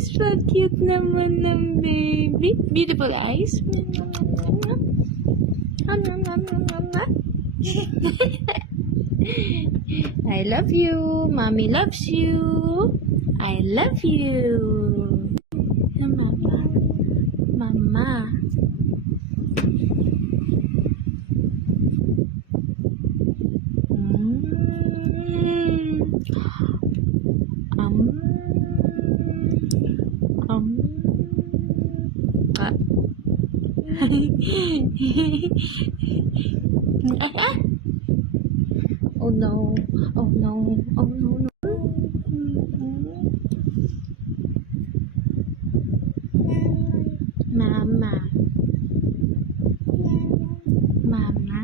So cute naman ng baby. Beautiful eyes. I love you. Mommy loves you. I love you. Mama. Mama. Oh no, oh no, oh no, no. Mama. Mama.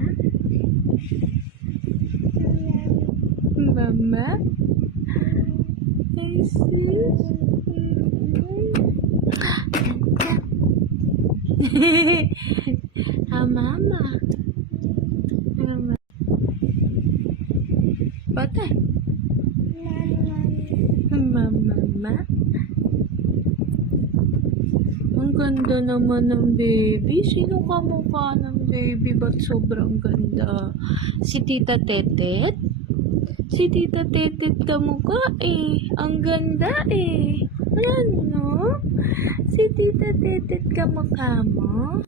Mama. I see. Mama. Mama. Patay. Mama. Ang ganda naman ng baby. Sino kamukha ng baby? Ba't sobrang ganda? Si Tita Tetet? Si Tita Tetet kamukha eh. Ang ganda eh. Ano? Si Tita Tetet kamukha mo?